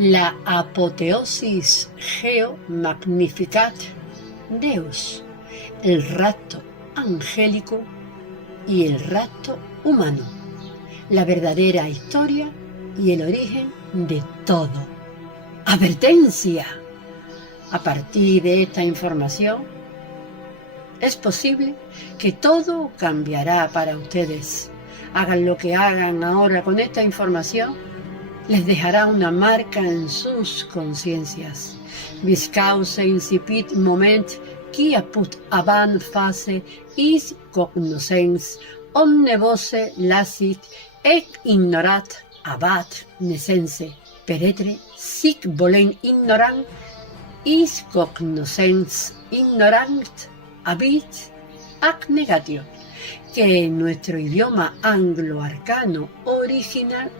la apoteosis geo magnificat Deus, el rapto angélico y el rapto humano, la verdadera historia y el origen de todo. ¡Advertencia! A partir de esta información, es posible que todo cambiará para ustedes. Hagan lo que hagan ahora con esta información, les dejará una marca en sus conciencias. Viscause incipit moment qui apud avant face is cognoscens omne voce lacit et ignorat abat nescense peretre sic volent ignorant is cognoscens ignorant habit ac negatio, que en nuestro idioma anglo-arcano original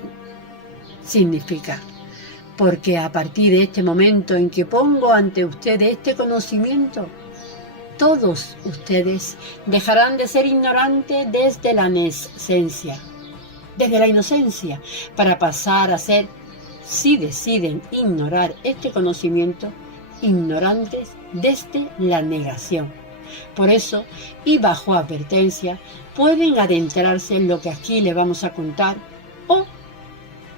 significa: porque a partir de este momento en que pongo ante ustedes este conocimiento, todos ustedes dejarán de ser ignorantes desde la inocencia, para pasar a ser, si deciden ignorar este conocimiento, ignorantes desde la negación. Por eso, y bajo advertencia, pueden adentrarse en lo que aquí les vamos a contar o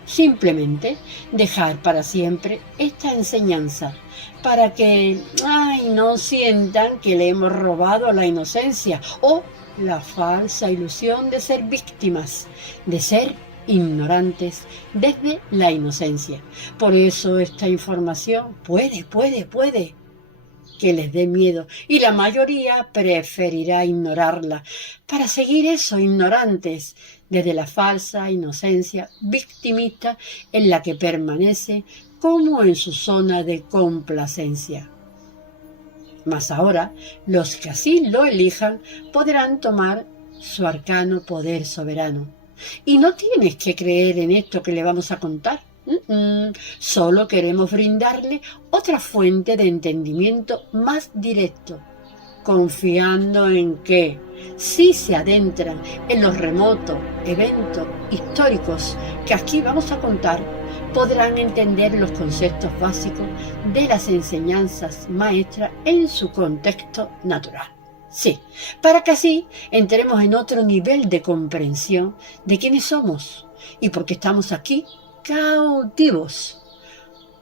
simplemente dejar para siempre esta enseñanza para que no sientan que le hemos robado la inocencia o la falsa ilusión de ser víctimas, de ser ignorantes desde la inocencia. Por eso esta información puede que les dé miedo y la mayoría preferirá ignorarla para seguir eso, ignorantes desde la falsa inocencia victimista en la que permanece como en su zona de complacencia. Mas ahora, los que así lo elijan podrán tomar su arcano poder soberano. Y no tienes que creer en esto que le vamos a contar. Solo queremos brindarle otra fuente de entendimiento más directo, confiando en que, si se adentran en los remotos eventos históricos que aquí vamos a contar, podrán entender los conceptos básicos de las enseñanzas maestras en su contexto natural. Sí, para que así entremos en otro nivel de comprensión de quiénes somos y por qué estamos aquí cautivos.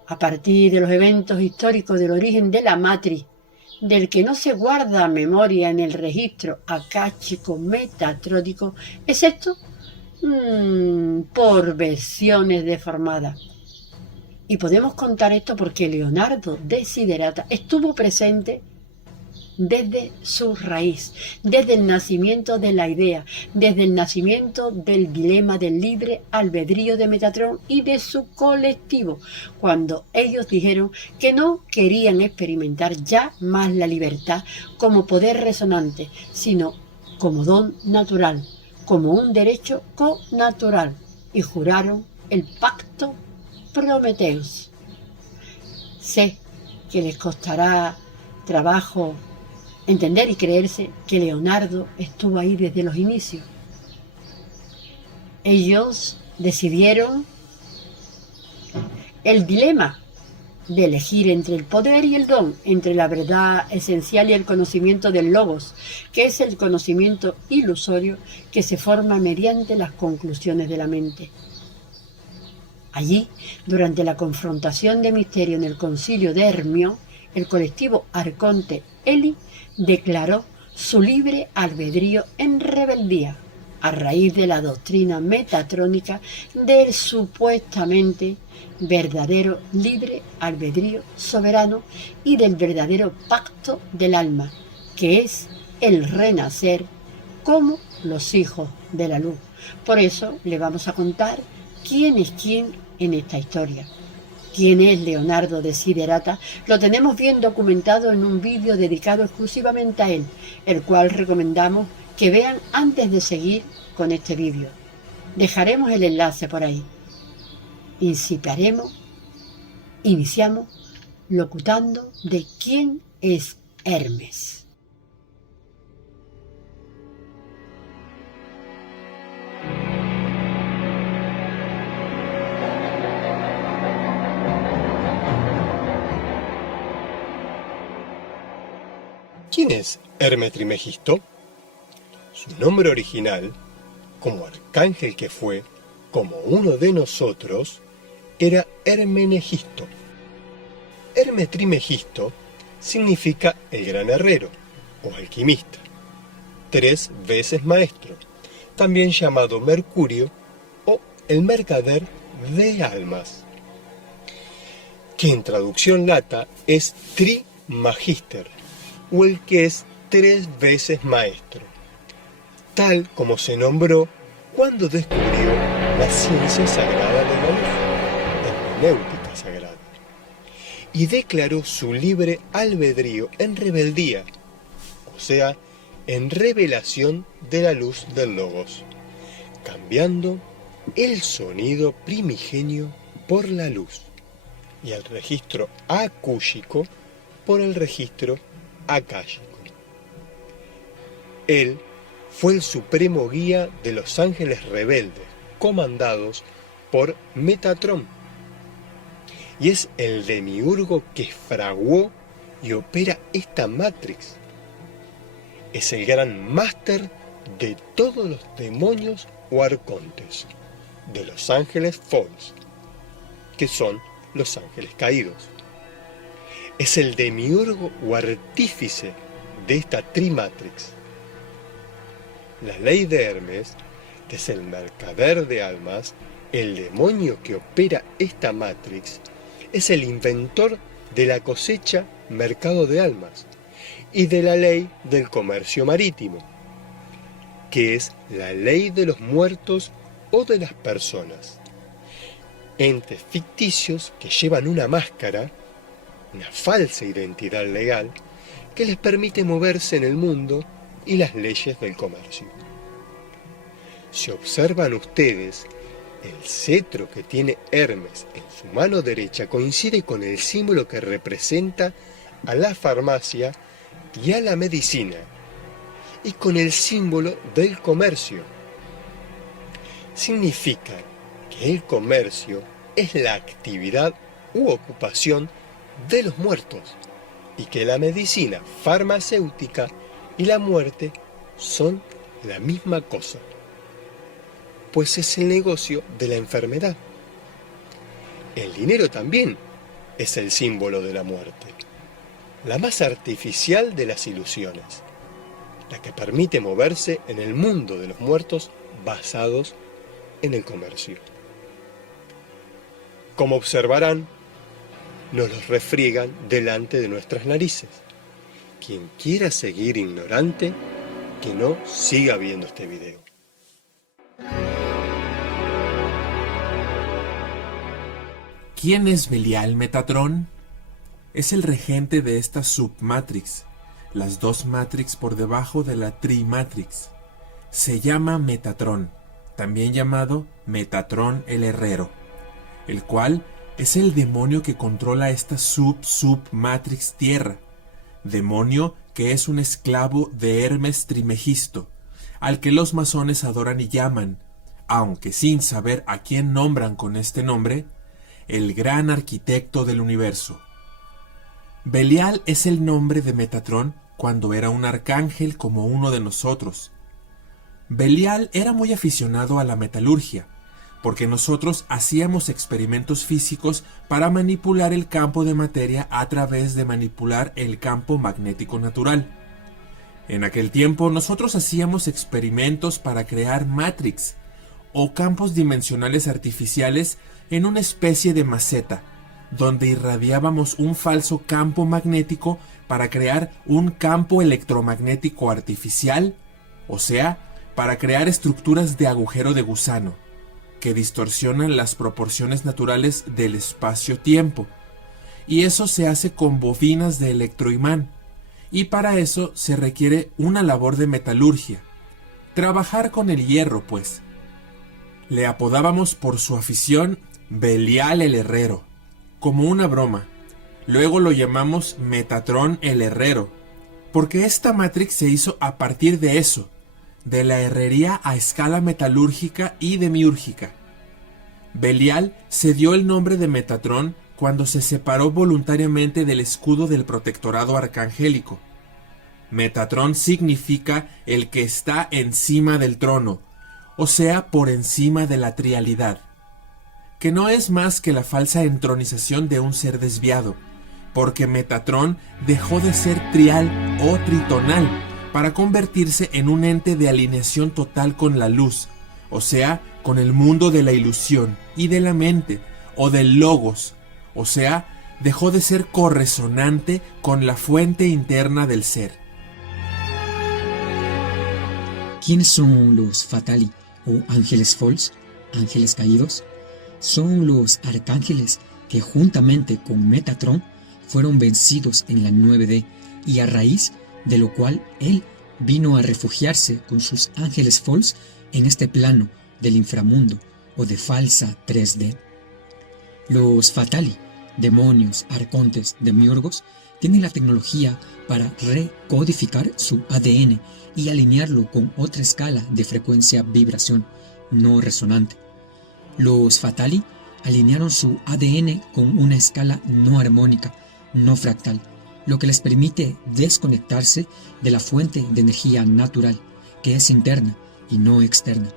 A partir de los eventos históricos del origen de la matriz, del que no se guarda memoria en el registro acáchico metatrónico, excepto por versiones deformadas. Y podemos contar esto porque Leonardo Desiderata estuvo presente desde su raíz, desde el nacimiento de la idea, desde el nacimiento del dilema del libre albedrío de Metatrón y de su colectivo, cuando ellos dijeron que no querían experimentar ya más la libertad como poder resonante, sino como don natural, como un derecho connatural, y juraron el pacto Prometeus. Sé que les costará trabajo entender y creerse que Leonardo estuvo ahí desde los inicios. Ellos decidieron el dilema de elegir entre el poder y el don, entre la verdad esencial y el conocimiento del logos, que es el conocimiento ilusorio que se forma mediante las conclusiones de la mente. Allí, durante la confrontación de misterio en el concilio de Hermión, el colectivo arconte Eli declaró su libre albedrío en rebeldía a raíz de la doctrina metatrónica del supuestamente verdadero libre albedrío soberano y del verdadero pacto del alma, que es el renacer como los hijos de la luz. Por eso le vamos a contar quién es quién en esta historia. ¿Quién es Leonardo Desiderata? Lo tenemos bien documentado en un vídeo dedicado exclusivamente a él, el cual recomendamos que vean antes de seguir con este vídeo. Dejaremos el enlace por ahí. Iniciamos locutando de quién es Hermes. ¿Quién es Hermes Trismegisto? Su nombre original, como arcángel que fue, como uno de nosotros, era Hermenegisto. Hermes Trismegisto significa el gran herrero o alquimista, 3 veces maestro, también llamado Mercurio o el mercader de almas, que en traducción lata es Trimagister, o el que es 3 veces maestro, tal como se nombró cuando descubrió la ciencia sagrada de la luz, hermenéutica sagrada, y declaró su libre albedrío en rebeldía, o sea, en revelación de la luz del Logos, cambiando el sonido primigenio por la luz y el registro acúshico por el registro acálico. Él fue el supremo guía de los ángeles rebeldes, comandados por Metatrón, y es el demiurgo que fraguó y opera esta Matrix. Es el gran máster de todos los demonios o arcontes, de los ángeles falls, que son los ángeles caídos. Es el demiurgo o artífice de esta Trimatrix. La ley de Hermes, que es el mercader de almas, el demonio que opera esta Matrix, es el inventor de la cosecha mercado de almas y de la ley del comercio marítimo, que es la ley de los muertos o de las personas, entes ficticios que llevan una máscara, una falsa identidad legal, que les permite moverse en el mundo y las leyes del comercio. Si observan ustedes, el cetro que tiene Hermes en su mano derecha coincide con el símbolo que representa a la farmacia y a la medicina, y con el símbolo del comercio. Significa que el comercio es la actividad u ocupación de los muertos, y que la medicina farmacéutica y la muerte son la misma cosa, pues es el negocio de la enfermedad. El dinero también es el símbolo de la muerte, la más artificial de las ilusiones, la que permite moverse en el mundo de los muertos basados en el comercio. Como observarán, nos los refriegan delante de nuestras narices. Quien quiera seguir ignorante, que no siga viendo este video. ¿Quién es Belial Metatrón? Es el regente de esta submatrix, las dos matrix por debajo de la trimatrix. Se llama Metatrón, también llamado Metatrón el Herrero, el cual es el demonio que controla esta submatrix Tierra, demonio que es un esclavo de Hermes Trismegisto, al que los masones adoran y llaman, aunque sin saber a quién nombran con este nombre, el gran arquitecto del universo. Belial es el nombre de Metatrón cuando era un arcángel como uno de nosotros. Belial era muy aficionado a la metalurgia, porque nosotros hacíamos experimentos físicos para manipular el campo de materia a través de manipular el campo magnético natural. En aquel tiempo nosotros hacíamos experimentos para crear Matrix, o campos dimensionales artificiales en una especie de maceta, donde irradiábamos un falso campo magnético para crear un campo electromagnético artificial, o sea, para crear estructuras de agujero de gusano, que distorsionan las proporciones naturales del espacio-tiempo, y eso se hace con bobinas de electroimán, y para eso se requiere una labor de metalurgia, trabajar con el hierro, pues. Le apodábamos por su afición Belial el Herrero, como una broma. Luego lo llamamos Metatrón el Herrero, porque esta Matrix se hizo a partir de eso, de la herrería a escala metalúrgica y demiúrgica. Belial se dio el nombre de Metatrón cuando se separó voluntariamente del escudo del protectorado arcangélico. Metatrón significa el que está encima del trono, o sea, por encima de la trialidad, que no es más que la falsa entronización de un ser desviado, porque Metatrón dejó de ser trial o tritonal para convertirse en un ente de alineación total con la luz, o sea, con el mundo de la ilusión y de la mente, o del logos, o sea, dejó de ser corresonante con la fuente interna del ser. ¿Quiénes son los Fatali o ángeles Falls, ángeles caídos? Son los arcángeles que juntamente con Metatron fueron vencidos en la 9D y a raíz de lo cual él vino a refugiarse con sus ángeles Falls en este plano del inframundo o de falsa 3D. Los Fatali, demonios, arcontes, demiurgos, tienen la tecnología para recodificar su ADN y alinearlo con otra escala de frecuencia-vibración no resonante. Los Fatali alinearon su ADN con una escala no armónica, no fractal, lo que les permite desconectarse de la fuente de energía natural, que es interna y no externa,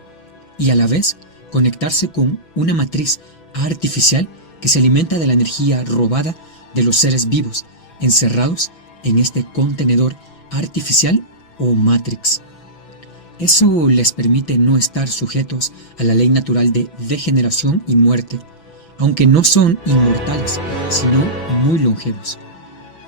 y a la vez conectarse con una matriz artificial que se alimenta de la energía robada de los seres vivos encerrados en este contenedor artificial o matrix. Eso les permite no estar sujetos a la ley natural de degeneración y muerte, aunque no son inmortales, sino muy longevos.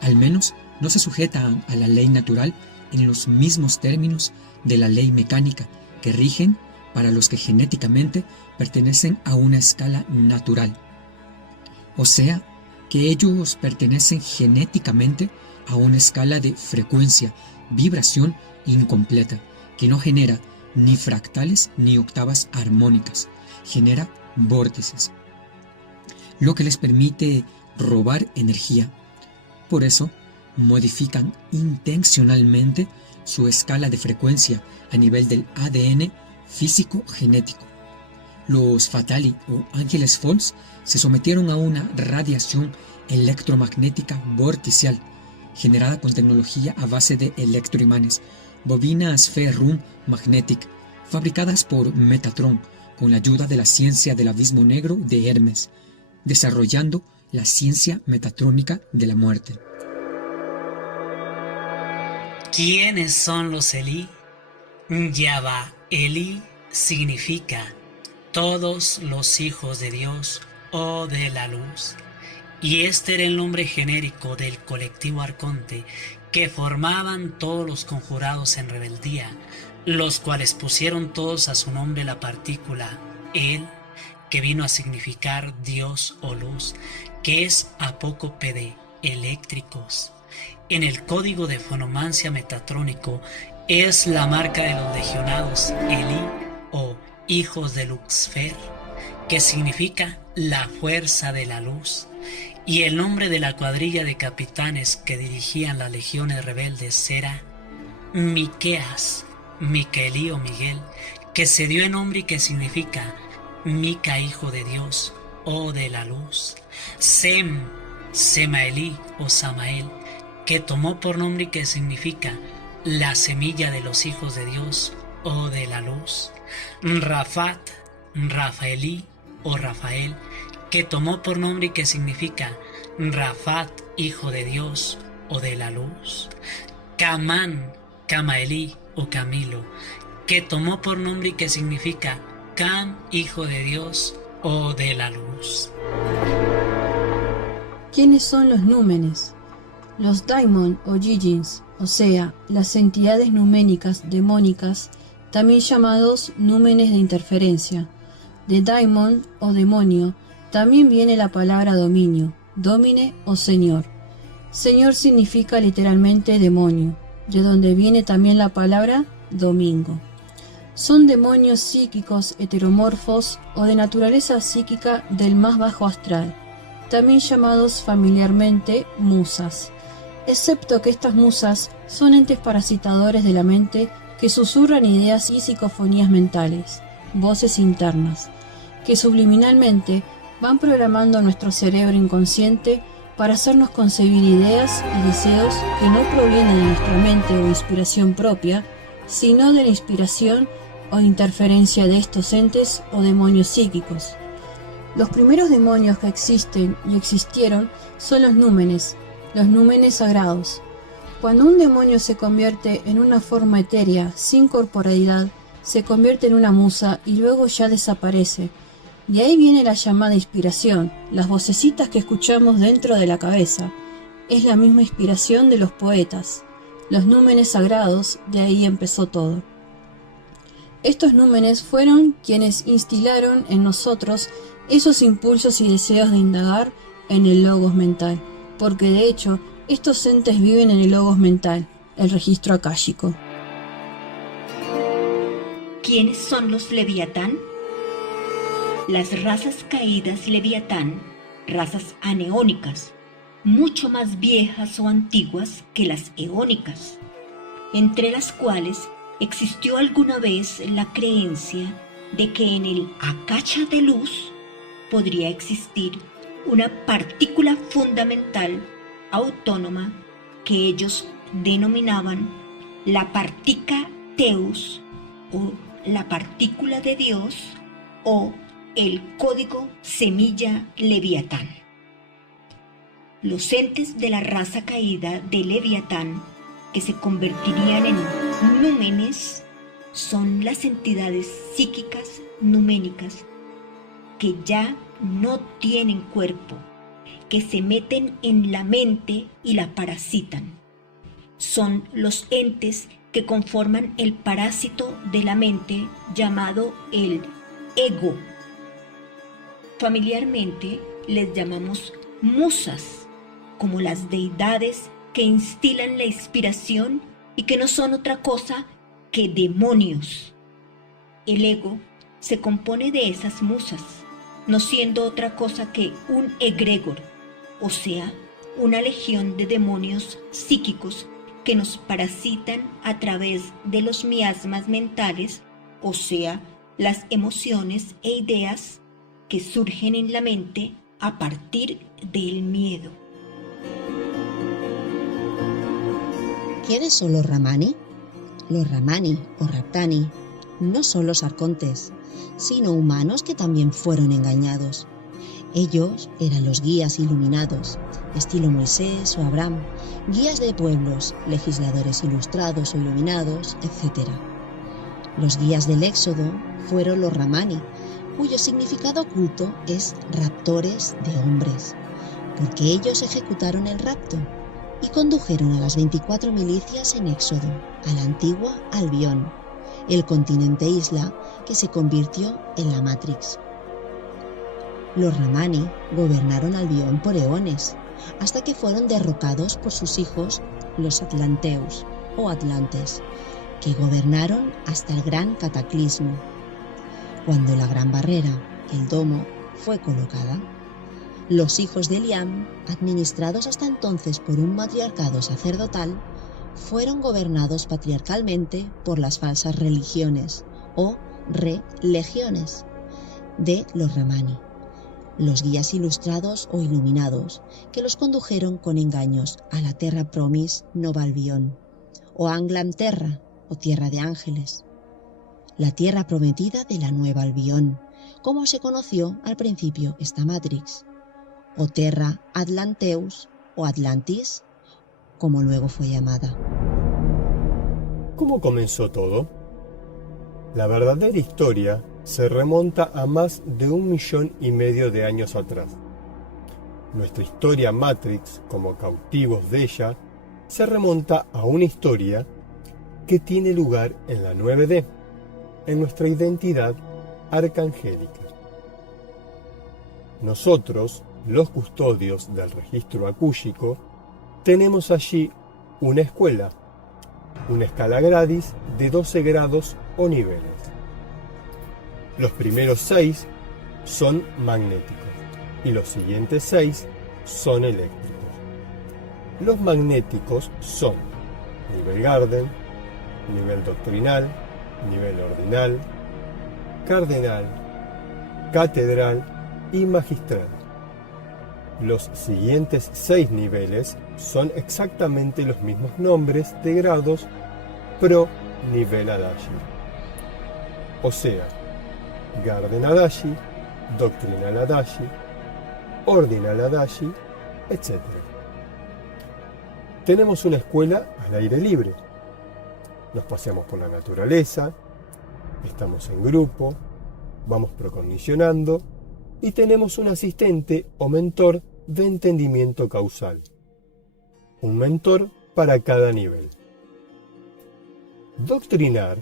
Al menos no se sujetan a la ley natural en los mismos términos de la ley mecánica que rigen para los que genéticamente pertenecen a una escala natural. O sea, que ellos pertenecen genéticamente a una escala de frecuencia, vibración incompleta, que no genera ni fractales ni octavas armónicas, genera vórtices, lo que les permite robar energía. Por eso, modifican intencionalmente su escala de frecuencia a nivel del ADN físico-genético. Los Fatali o ángeles Falls se sometieron a una radiación electromagnética vorticial generada con tecnología a base de electroimanes, bobinas Ferrum Magnetic, fabricadas por Metatron con la ayuda de la ciencia del abismo negro de Hermes, desarrollando la ciencia metatrónica de la muerte. ¿Quiénes son los Elí? Yahvá Elí significa todos los hijos de Dios o de la luz, y este era el nombre genérico del colectivo arconte que formaban todos los conjurados en rebeldía, los cuales pusieron todos a su nombre la partícula El, que vino a significar Dios o luz, que es apócope de eléctricos. En el código de fonomancia metatrónico es la marca de los legionados Elí o hijos de Luxfer, que significa la fuerza de la luz, y el nombre de la cuadrilla de capitanes que dirigían las legiones rebeldes era Miqueas, Micaelí o Miguel, que se dio en nombre y que significa Mica, hijo de Dios o de la luz. Sem, Semaelí o Samael, que tomó por nombre y que significa la semilla de los hijos de Dios o de la luz. Rafat, Rafaelí o Rafael, que tomó por nombre y que significa Rafat, hijo de Dios o de la luz. Camán, Camaelí o Camilo, que tomó por nombre y que significa Cam, hijo de Dios o de la luz. ¿Quiénes son los númenes? Los daimon o jijins, o sea, las entidades numénicas demónicas, también llamados númenes de interferencia. De daimon o demonio también viene la palabra dominio, domine o señor. Señor significa literalmente demonio, de donde viene también la palabra domingo. Son demonios psíquicos heteromorfos o de naturaleza psíquica del más bajo astral, también llamados familiarmente musas, excepto que estas musas son entes parasitadores de la mente que susurran ideas y psicofonías mentales, voces internas, que subliminalmente van programando nuestro cerebro inconsciente para hacernos concebir ideas y deseos que no provienen de nuestra mente o inspiración propia, sino de la inspiración o interferencia de estos entes o demonios psíquicos. Los primeros demonios que existen y existieron son los númenes sagrados. Cuando un demonio se convierte en una forma etérea sin corporalidad, se convierte en una musa y luego ya desaparece. De ahí viene la llamada inspiración, las vocecitas que escuchamos dentro de la cabeza. Es la misma inspiración de los poetas. Los númenes sagrados, de ahí empezó todo. Estos númenes fueron quienes instilaron en nosotros esos impulsos y deseos de indagar en el logos mental, porque de hecho estos entes viven en el logos mental, el registro akáshico. ¿Quiénes son los Leviatán? Las razas caídas Leviatán, razas aneónicas, mucho más viejas o antiguas que las eónicas, entre las cuales existió alguna vez la creencia de que en el Akasha de luz podría existir una partícula fundamental autónoma que ellos denominaban la partica Teus o la partícula de Dios o el código semilla Leviatán. Los entes de la raza caída de Leviatán que se convertirían en númenes son las entidades psíquicas numénicas que ya no tienen cuerpo, que se meten en la mente y la parasitan. Son los entes que conforman el parásito de la mente llamado el ego. Familiarmente les llamamos musas, como las deidades que instilan la inspiración y que no son otra cosa que demonios. El ego se compone de esas musas, no siendo otra cosa que un egregor, o sea, una legión de demonios psíquicos que nos parasitan a través de los miasmas mentales, o sea, las emociones e ideas que surgen en la mente a partir del miedo. ¿Quiénes son los Ramani? Los Ramani o Raptani no son los arcontes, sino humanos que también fueron engañados. Ellos eran los guías iluminados, estilo Moisés o Abraham, guías de pueblos, legisladores ilustrados o iluminados, etc. Los guías del Éxodo fueron los Ramani, cuyo significado oculto es raptores de hombres, porque ellos ejecutaron el rapto y condujeron a las 24 milicias en Éxodo, a la antigua Albión, el continente isla que se convirtió en la Matrix. Los Ramani gobernaron Albión por eones, hasta que fueron derrocados por sus hijos, los Atlanteus o Atlantes, que gobernaron hasta el gran cataclismo. Cuando la gran barrera, el domo, fue colocada, los hijos de Eliam, administrados hasta entonces por un matriarcado sacerdotal, fueron gobernados patriarcalmente por las falsas religiones o re-legiones de los Ramani, los guías ilustrados o iluminados que los condujeron con engaños a la Terra Promis Nova Albión o Anglam Terra o Tierra de Ángeles, la tierra prometida de la Nueva Albión, como se conoció al principio esta Matrix, o Terra Atlanteus o Atlantis, como luego fue llamada. ¿Cómo comenzó todo? La verdadera historia se remonta a más de 1,5 millones de años atrás. Nuestra historia Matrix, como cautivos de ella, se remonta a una historia que tiene lugar en la 9D, en nuestra identidad arcangélica. Nosotros, los custodios del registro acúshico, tenemos allí una escuela, una escala gradis de 12 grados o niveles. Los primeros 6 son magnéticos y los siguientes 6 son eléctricos. Los magnéticos son nivel Garden, nivel doctrinal, nivel ordinal, cardenal, catedral y magistral. Los siguientes 6 niveles son exactamente los mismos nombres de grados pro nivel Adachi. O sea, Garden Adachi, Doctrinal Adachi, Ordinal Adachi, etc. Tenemos una escuela al aire libre. Nos paseamos por la naturaleza, estamos en grupo, vamos procondicionando y tenemos un asistente o mentor de entendimiento causal. Un mentor para cada nivel. Doctrinar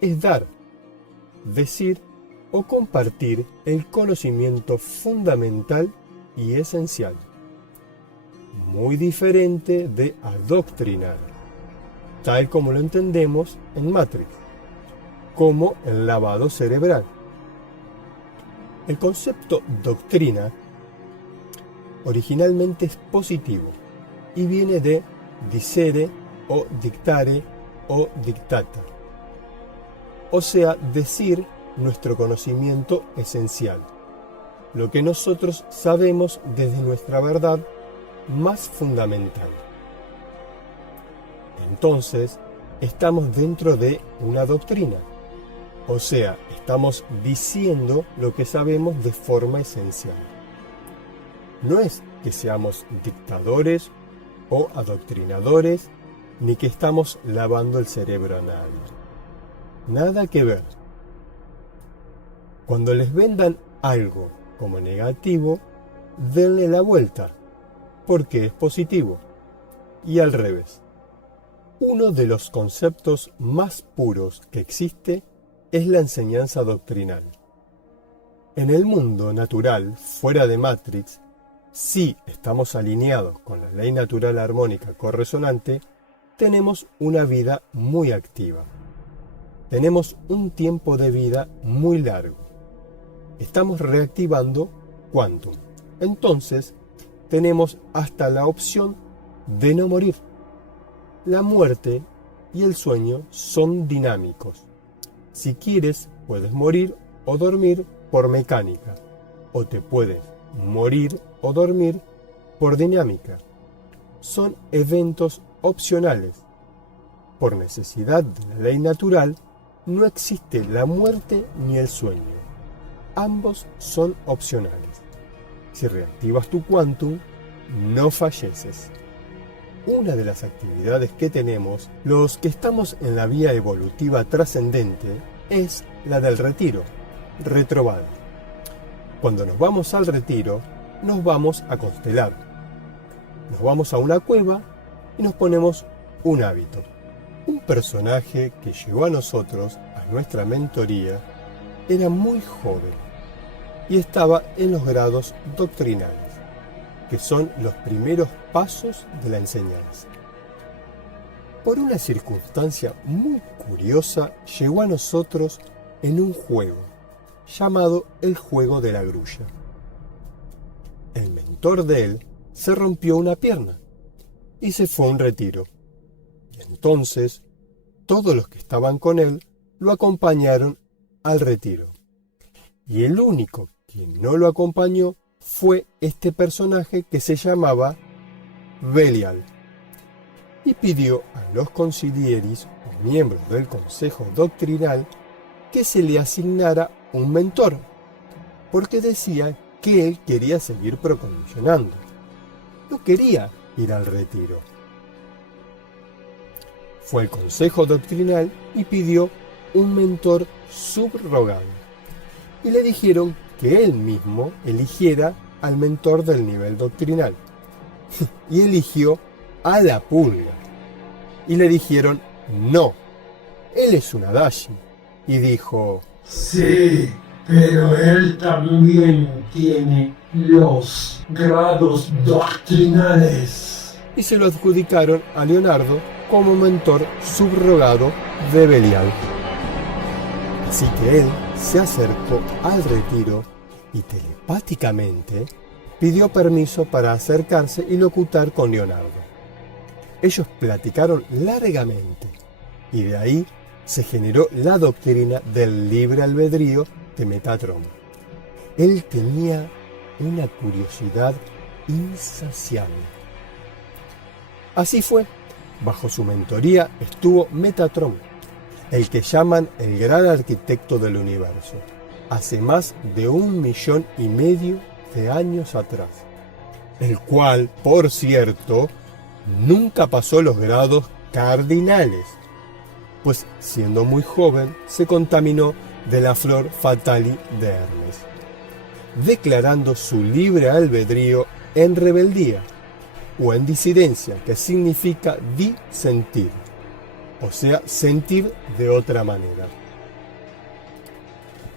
es dar, decir o compartir el conocimiento fundamental y esencial. Muy diferente de adoctrinar, tal como lo entendemos en Matrix, como el lavado cerebral. El concepto doctrina originalmente es positivo y viene de dicere o dictare o dictata, o sea, decir nuestro conocimiento esencial, lo que nosotros sabemos desde nuestra verdad más fundamental. Entonces, estamos dentro de una doctrina, o sea, estamos diciendo lo que sabemos de forma esencial. No es que seamos dictadores o adoctrinadores, ni que estamos lavando el cerebro a nadie. Nada que ver. Cuando les vendan algo como negativo, denle la vuelta, porque es positivo. Y al revés. Uno de los conceptos más puros que existe es la enseñanza doctrinal. En el mundo natural, fuera de Matrix, si estamos alineados con la ley natural armónica corresonante, tenemos una vida muy activa. Tenemos un tiempo de vida muy largo. Estamos reactivando Quantum. Entonces, tenemos hasta la opción de no morir. La muerte y el sueño son dinámicos. Si quieres, puedes morir o dormir por mecánica, o te puedes morir o dormir por dinámica. Son eventos opcionales. Por necesidad de la ley natural, no existe la muerte ni el sueño. Ambos son opcionales. Si reactivas tu Quantum, no falleces. Una de las actividades que tenemos, los que estamos en la vía evolutiva trascendente, es la del retiro, retrobado. Cuando nos vamos al retiro, nos vamos a constelar. Nos vamos a una cueva y nos ponemos un hábito. Un personaje que llegó a nosotros, a nuestra mentoría, era muy joven y estaba en los grados doctrinales, que son los primeros pasos de la enseñanza. Por una circunstancia muy curiosa, llegó a nosotros en un juego, llamado el juego de la grulla. El mentor de él se rompió una pierna y se fue a un retiro. Y entonces, todos los que estaban con él lo acompañaron al retiro. Y el único que no lo acompañó fue este personaje que se llamaba Belial, y pidió a los consilieris o miembros del consejo doctrinal que se le asignara un mentor, porque decía que él quería seguir procondicionando, no quería ir al retiro. Fue al consejo doctrinal y pidió un mentor subrogado, y le dijeron que él mismo eligiera al mentor del nivel doctrinal. Y eligió a la pulga. Y le dijeron, no, él es un Adachi. Y dijo, sí, pero él también tiene los grados doctrinales. Y se lo adjudicaron a Leonardo como mentor subrogado de Belial. Así que él se acercó al retiro y telepáticamente pidió permiso para acercarse y locutar con Leonardo. Ellos platicaron largamente y de ahí se generó la doctrina del libre albedrío de Metatron. Él tenía una curiosidad insaciable. Así fue, bajo su mentoría estuvo Metatron, el que llaman el gran arquitecto del universo, hace más de 1,5 millones de años atrás, el cual, por cierto, nunca pasó los grados cardinales, pues siendo muy joven se contaminó de la flor Fatali de Hermes, declarando su libre albedrío en rebeldía o en disidencia, que significa disentir, o sea, sentir de otra manera.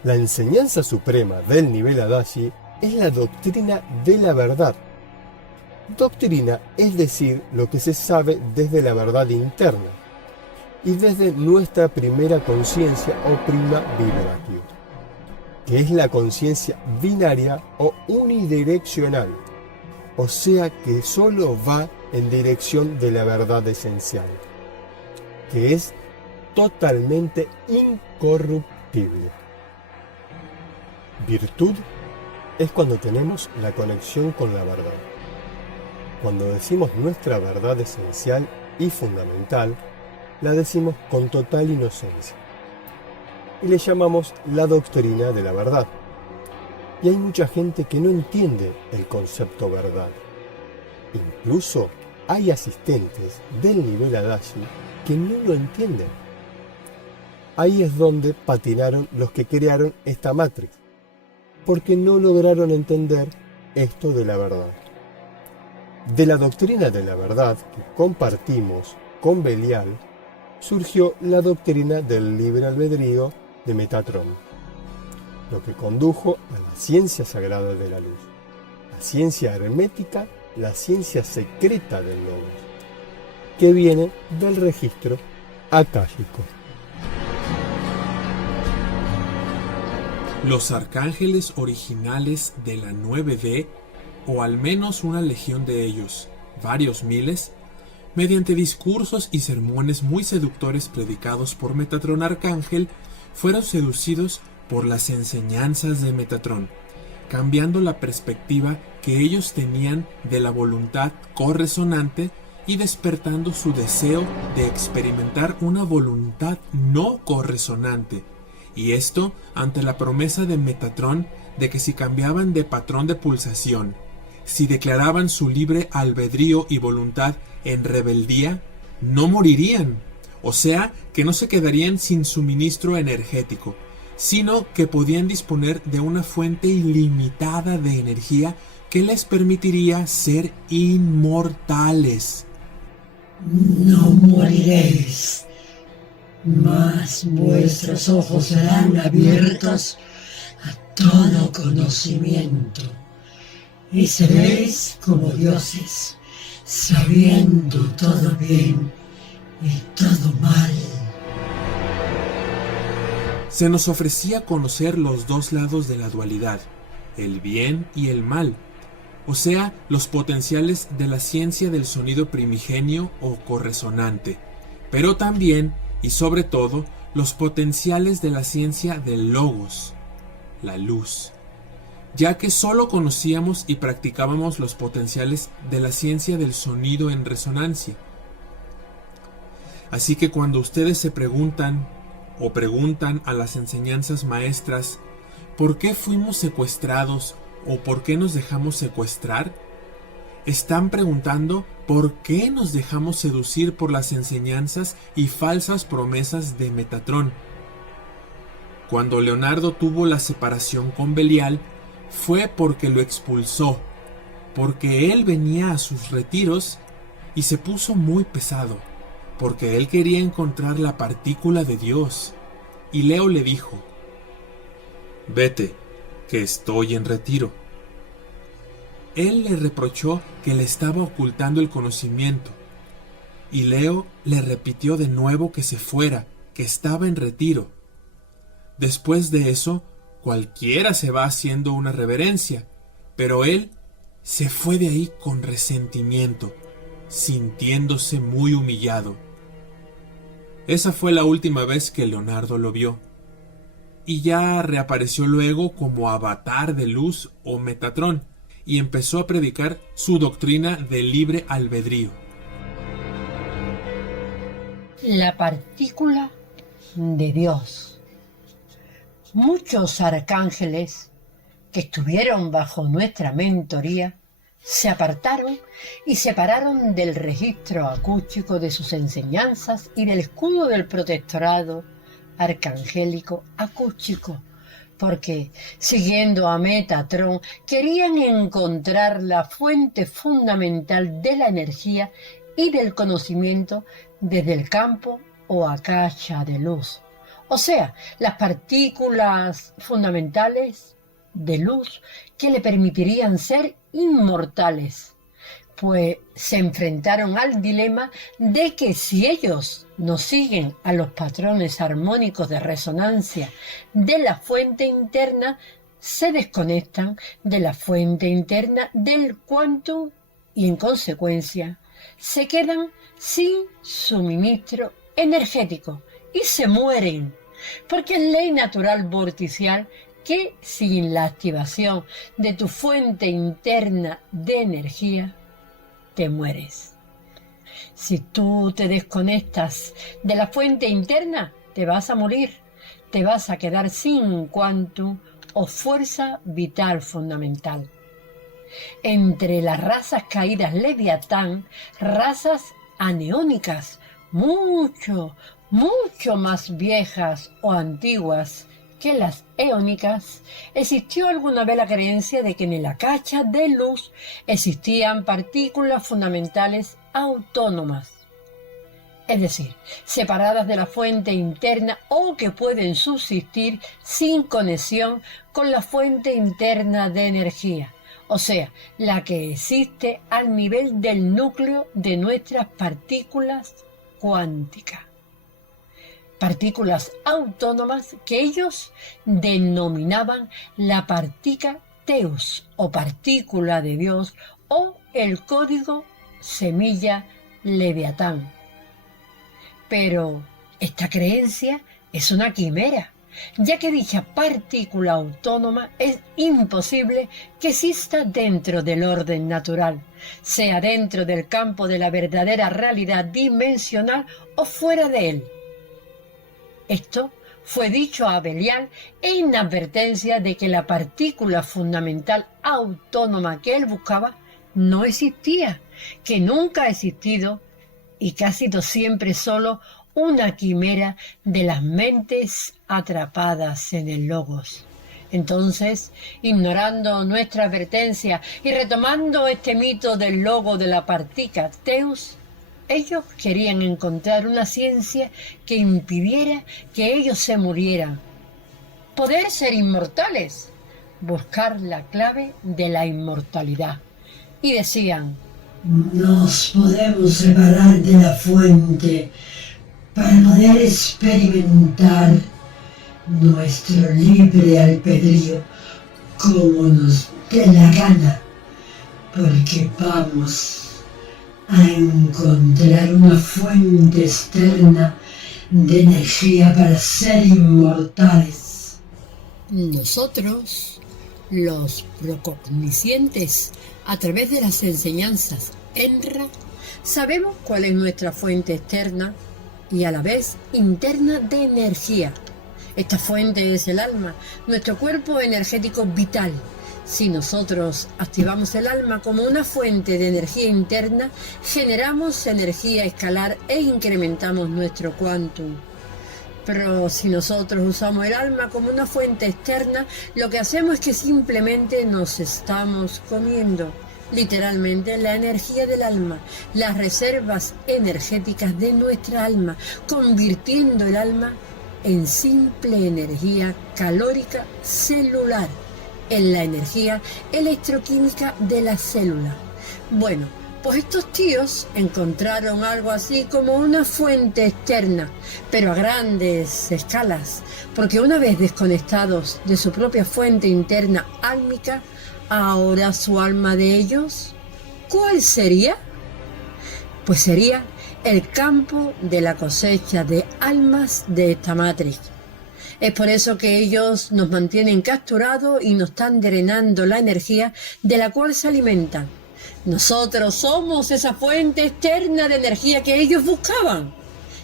La enseñanza suprema del nivel Adachi es la doctrina de la verdad. Doctrina es decir lo que se sabe desde la verdad interna y desde nuestra primera conciencia o prima vibratio, que es la conciencia binaria o unidireccional, o sea que solo va en dirección de la verdad esencial, que es totalmente incorruptible. Virtud es cuando tenemos la conexión con la verdad. Cuando decimos nuestra verdad esencial y fundamental, la decimos con total inocencia. Y le llamamos la doctrina de la verdad. Y hay mucha gente que no entiende el concepto verdad. Incluso hay asistentes del nivel Adachi que no lo entienden. Ahí es donde patinaron los que crearon esta Matrix, porque no lograron entender esto de la verdad. De la doctrina de la verdad que compartimos con Belial, surgió la doctrina del libre albedrío de Metatron, lo que condujo a la ciencia sagrada de la luz, la ciencia hermética, la ciencia secreta del logos, que viene del registro akáshico. Los arcángeles originales de la 9D, o al menos una legión de ellos, varios miles, mediante discursos y sermones muy seductores predicados por Metatron Arcángel, fueron seducidos por las enseñanzas de Metatron, cambiando la perspectiva que ellos tenían de la voluntad corresonante y despertando su deseo de experimentar una voluntad no corresonante. Y esto ante la promesa de Metatron de que si cambiaban de patrón de pulsación, si declaraban su libre albedrío y voluntad en rebeldía, no morirían, o sea, que no se quedarían sin suministro energético, sino que podían disponer de una fuente ilimitada de energía que les permitiría ser inmortales. No moriréis, mas vuestros ojos serán abiertos a todo conocimiento, y seréis como dioses, sabiendo todo bien y todo mal. Se nos ofrecía conocer los dos lados de la dualidad, el bien y el mal, o sea, los potenciales de la ciencia del sonido primigenio o corresonante, pero también y sobre todo los potenciales de la ciencia del logos, la luz, ya que solo conocíamos y practicábamos los potenciales de la ciencia del sonido en resonancia. Así que cuando ustedes se preguntan o preguntan a las enseñanzas maestras ¿por qué fuimos secuestrados o por qué nos dejamos secuestrar?, están preguntando por qué nos dejamos seducir por las enseñanzas y falsas promesas de Metatron. Cuando Leonardo tuvo la separación con Belial, fue porque lo expulsó, porque él venía a sus retiros y se puso muy pesado, porque él quería encontrar la partícula de Dios. Y Leo le dijo: «Vete, que estoy en retiro». Él le reprochó que le estaba ocultando el conocimiento, y Leo le repitió de nuevo que se fuera, que estaba en retiro. Después de eso, cualquiera se va haciendo una reverencia, pero él se fue de ahí con resentimiento, sintiéndose muy humillado. Esa fue la última vez que Leonardo lo vio, y ya reapareció luego como avatar de luz o Metatron, y empezó a predicar su doctrina del libre albedrío. La partícula de Dios. Muchos arcángeles que estuvieron bajo nuestra mentoría se apartaron y separaron del registro acústico de sus enseñanzas y del escudo del protectorado arcangélico acústico, porque, siguiendo a Metatron, querían encontrar la fuente fundamental de la energía y del conocimiento desde el campo o akasha de luz, o sea, las partículas fundamentales de luz que le permitirían ser inmortales, pues se enfrentaron al dilema de que si ellos no siguen a los patrones armónicos de resonancia de la fuente interna, se desconectan de la fuente interna del quantum y en consecuencia se quedan sin suministro energético y se mueren, porque es ley natural vorticial que sin la activación de tu fuente interna de energía, te mueres. Si tú te desconectas de la fuente interna, te vas a morir, te vas a quedar sin quantum o fuerza vital fundamental. Entre las razas caídas Leviatán, razas aneónicas, mucho más viejas o antiguas que las eónicas, existió alguna vez la creencia de que en el akasha de luz existían partículas fundamentales autónomas, es decir, separadas de la fuente interna o que pueden subsistir sin conexión con la fuente interna de energía, o sea, la que existe al nivel del núcleo de nuestras partículas cuánticas. Partículas autónomas que ellos denominaban la partícula Teus o partícula de Dios o el código semilla Leviatán. Pero esta creencia es una quimera, ya que dicha partícula autónoma es imposible que exista dentro del orden natural, sea dentro del campo de la verdadera realidad dimensional o fuera de él. Esto fue dicho a Belial en advertencia de que la partícula fundamental autónoma que él buscaba no existía, que nunca ha existido y que ha sido siempre solo una quimera de las mentes atrapadas en el logos. Entonces, ignorando nuestra advertencia y retomando este mito del logo de la partícula Teus, ellos querían encontrar una ciencia que impidiera que ellos se murieran. Poder ser inmortales, buscar la clave de la inmortalidad. Y decían: nos podemos separar de la fuente para poder experimentar nuestro libre albedrío como nos dé la gana, porque vamos a encontrar una fuente externa de energía para ser inmortales. Nosotros, los procognoscientes, a través de las enseñanzas Enra, sabemos cuál es nuestra fuente externa y a la vez interna de energía. Esta fuente es el alma, nuestro cuerpo energético vital. Si nosotros activamos el alma como una fuente de energía interna, generamos energía escalar e incrementamos nuestro quantum. Pero si nosotros usamos el alma como una fuente externa, lo que hacemos es que simplemente nos estamos comiendo, literalmente, la energía del alma, las reservas energéticas de nuestra alma, convirtiendo el alma en simple energía calórica celular, en la energía electroquímica de la célula. Bueno, pues estos tíos encontraron algo así como una fuente externa, pero a grandes escalas, porque una vez desconectados de su propia fuente interna álmica, ahora su alma de ellos, ¿cuál sería? Pues sería el campo de la cosecha de almas de esta matriz. Es por eso que ellos nos mantienen capturados y nos están drenando la energía de la cual se alimentan. Nosotros somos esa fuente externa de energía que ellos buscaban,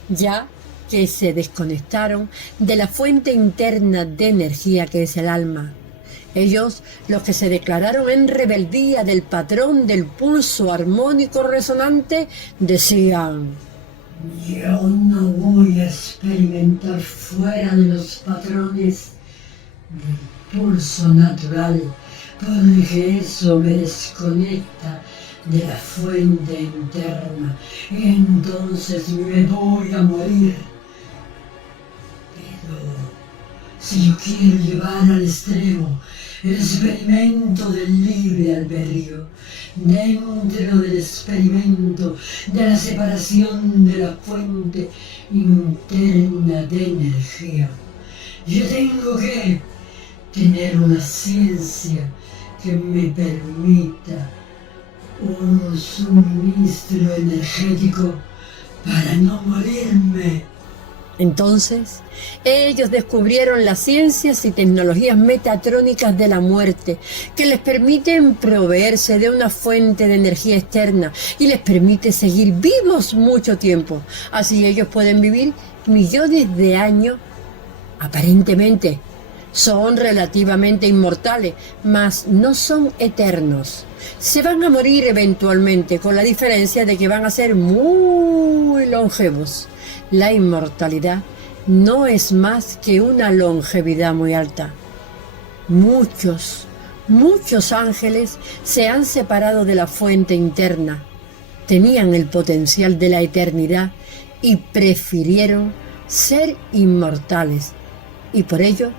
ya que se desconectaron de la fuente interna de energía que es el alma. Ellos, los que se declararon en rebeldía del patrón del pulso armónico resonante, decían: yo no voy a experimentar fuera de los patrones del pulso natural, porque eso me desconecta de la fuente interna y entonces me voy a morir. Pero si yo quiero llevar al extremo el experimento del libre albedrío, dentro del experimento de la separación de la fuente interna de energía, yo tengo que tener una ciencia que me permita un suministro energético para no morirme. Entonces, ellos descubrieron las ciencias y tecnologías metatrónicas de la muerte, que les permiten proveerse de una fuente de energía externa y les permite seguir vivos mucho tiempo. Así ellos pueden vivir millones de años, aparentemente. Son relativamente inmortales, mas no son eternos. Se van a morir eventualmente, con la diferencia de que van a ser muy longevos. La inmortalidad no es más que una longevidad muy alta. Muchos ángeles se han separado de la fuente interna. Tenían el potencial de la eternidad y prefirieron ser inmortales. Y por ello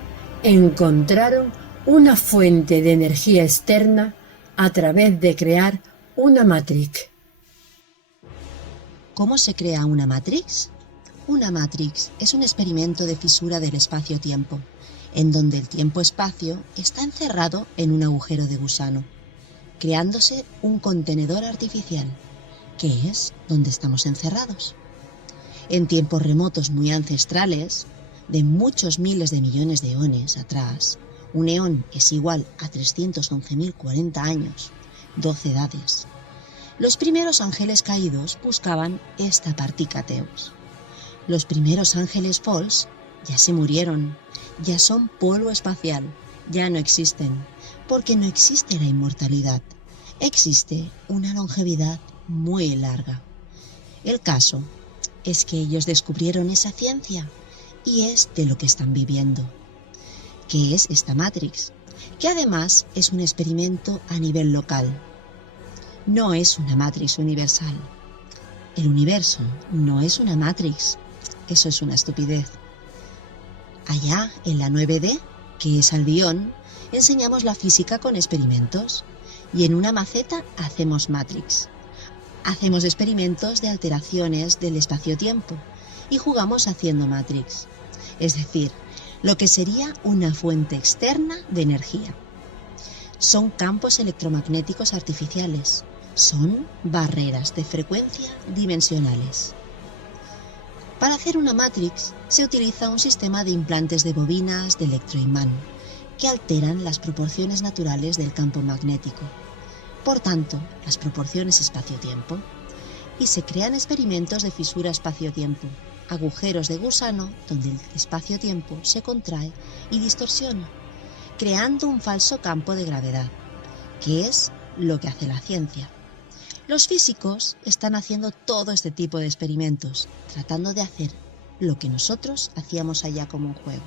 encontraron una fuente de energía externa a través de crear una Matrix. ¿Cómo se crea una Matrix? Una Matrix es un experimento de fisura del espacio-tiempo, en donde el tiempo-espacio está encerrado en un agujero de gusano, creándose un contenedor artificial, que es donde estamos encerrados. En tiempos remotos muy ancestrales, de muchos miles de millones de eones atrás, un eón es igual a 311.040 años, 12 edades. Los primeros ángeles caídos buscaban esta Partícateos. Los primeros ángeles Falls ya se murieron, ya son polvo espacial, ya no existen, porque no existe la inmortalidad, existe una longevidad muy larga. El caso es que ellos descubrieron esa ciencia y es de lo que están viviendo. ¿Qué es esta Matrix? Que además es un experimento a nivel local. No es una Matrix universal. El universo no es una Matrix. Eso es una estupidez. Allá, en la 9D, que es Albión, enseñamos la física con experimentos. Y en una maceta hacemos Matrix. Hacemos experimentos de alteraciones del espacio-tiempo y jugamos haciendo Matrix. Es decir, lo que sería una fuente externa de energía. Son campos electromagnéticos artificiales. Son barreras de frecuencia dimensionales. Para hacer una Matrix se utiliza un sistema de implantes de bobinas de electroimán que alteran las proporciones naturales del campo magnético, por tanto, las proporciones espacio-tiempo, y se crean experimentos de fisura espacio-tiempo, agujeros de gusano donde el espacio-tiempo se contrae y distorsiona, creando un falso campo de gravedad, que es lo que hace la ciencia. Los físicos están haciendo todo este tipo de experimentos, tratando de hacer lo que nosotros hacíamos allá como un juego.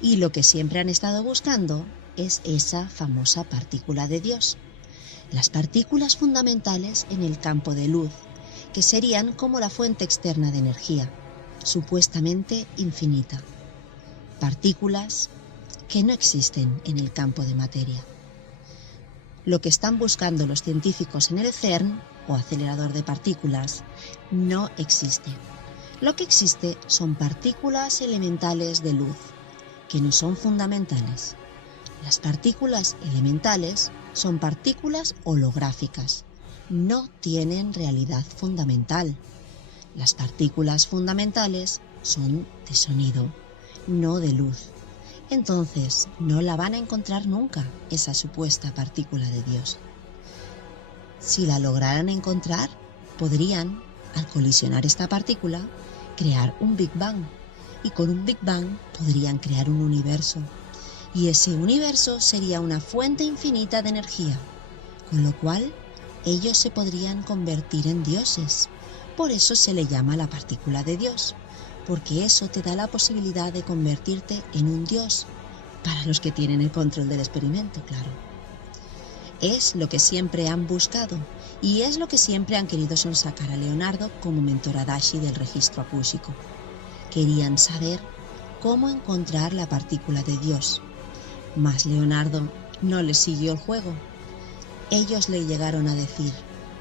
Y lo que siempre han estado buscando es esa famosa partícula de Dios, las partículas fundamentales en el campo de luz, que serían como la fuente externa de energía, supuestamente infinita. Partículas que no existen en el campo de materia. Lo que están buscando los científicos en el CERN, o acelerador de partículas, no existe. Lo que existe son partículas elementales de luz, que no son fundamentales. Las partículas elementales son partículas holográficas, no tienen realidad fundamental. Las partículas fundamentales son de sonido, no de luz. Entonces no la van a encontrar nunca, esa supuesta partícula de Dios. Si la lograran encontrar, podrían, al colisionar esta partícula, crear un Big Bang. Y con un Big Bang podrían crear un universo. Y ese universo sería una fuente infinita de energía, con lo cual ellos se podrían convertir en dioses. Por eso se le llama la partícula de Dios, porque eso te da la posibilidad de convertirte en un dios, para los que tienen el control del experimento, claro. Es lo que siempre han buscado, y es lo que siempre han querido sonsacar a Leonardo como mentor Adachi del registro akúshico. Querían saber cómo encontrar la partícula de Dios, mas Leonardo no les siguió el juego. Ellos le llegaron a decir: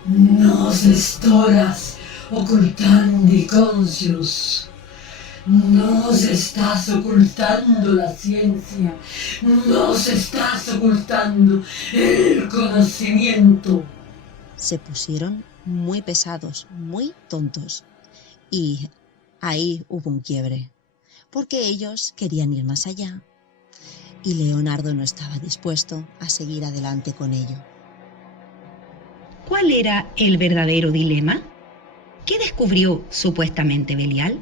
Nos estoras ocultandi conscius. Nos estás ocultando la ciencia. Nos estás ocultando el conocimiento. Se pusieron muy pesados, muy tontos. Y ahí hubo un quiebre, porque ellos querían ir más allá. Y Leonardo no estaba dispuesto a seguir adelante con ello. ¿Cuál era el verdadero dilema? ¿Qué descubrió supuestamente Belial?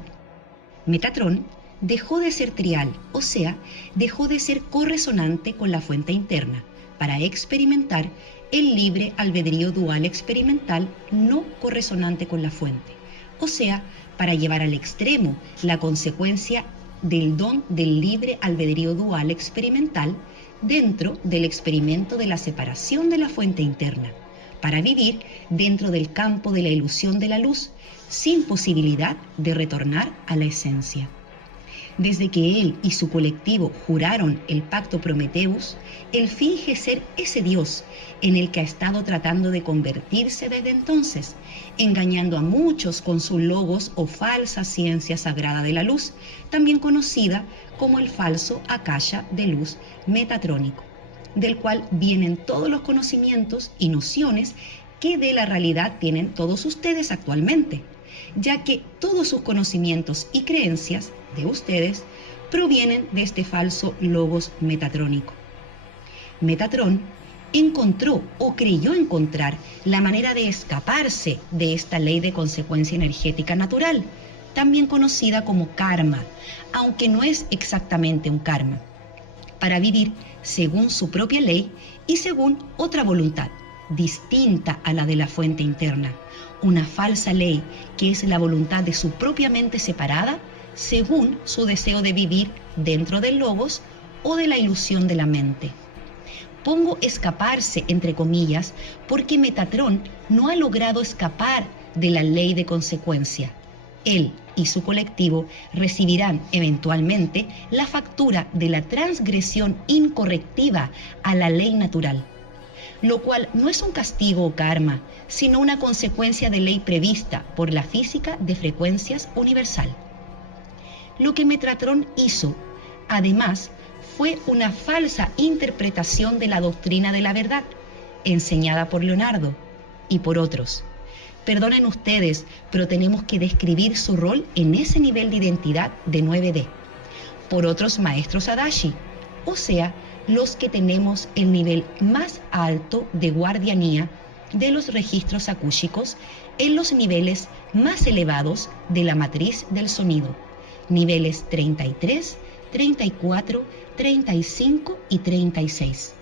Metatrón dejó de ser trial, o sea, dejó de ser corresonante con la fuente interna para experimentar el libre albedrío dual experimental no corresonante con la fuente, o sea, para llevar al extremo la consecuencia del don del libre albedrío dual experimental dentro del experimento de la separación de la fuente interna, para vivir dentro del campo de la ilusión de la luz, sin posibilidad de retornar a la esencia. Desde que él y su colectivo juraron el pacto Prometheus, él finge ser ese Dios en el que ha estado tratando de convertirse desde entonces, engañando a muchos con sus logos o falsa ciencia sagrada de la luz, también conocida como el falso Akasha de luz metatrónico, del cual vienen todos los conocimientos y nociones que de la realidad tienen todos ustedes actualmente, ya que todos sus conocimientos y creencias de ustedes provienen de este falso logos metatrónico. Metatrón encontró o creyó encontrar la manera de escaparse de esta ley de consecuencia energética natural, también conocida como karma, aunque no es exactamente un karma, para vivir según su propia ley y según otra voluntad, distinta a la de la fuente interna, una falsa ley que es la voluntad de su propia mente separada según su deseo de vivir dentro del logos o de la ilusión de la mente. Pongo escaparse entre comillas porque Metatrón no ha logrado escapar de la ley de consecuencia. Él y su colectivo recibirán eventualmente la factura de la transgresión incorrectiva a la ley natural, lo cual no es un castigo o karma, sino una consecuencia de ley prevista por la física de frecuencias universal. Lo que Metatrón hizo, además, fue una falsa interpretación de la doctrina de la verdad, enseñada por Leonardo y por otros. Perdonen ustedes, pero tenemos que describir su rol en ese nivel de identidad de 9D, por otros maestros Adachi, o sea, los que tenemos el nivel más alto de guardianía de los registros akúshicos en los niveles más elevados de la matriz del sonido, niveles 33, 34, 35 y 36.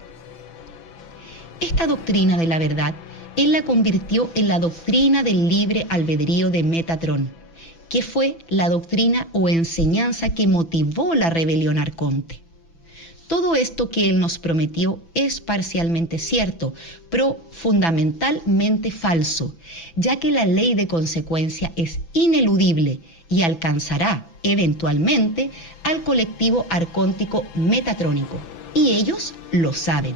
Esta doctrina de la verdad, él la convirtió en la doctrina del libre albedrío de Metatrón, que fue la doctrina o enseñanza que motivó la rebelión arconte. Todo esto que él nos prometió es parcialmente cierto, pero fundamentalmente falso, ya que la ley de consecuencia es ineludible y alcanzará eventualmente al colectivo arcóntico metatrónico, y ellos lo saben.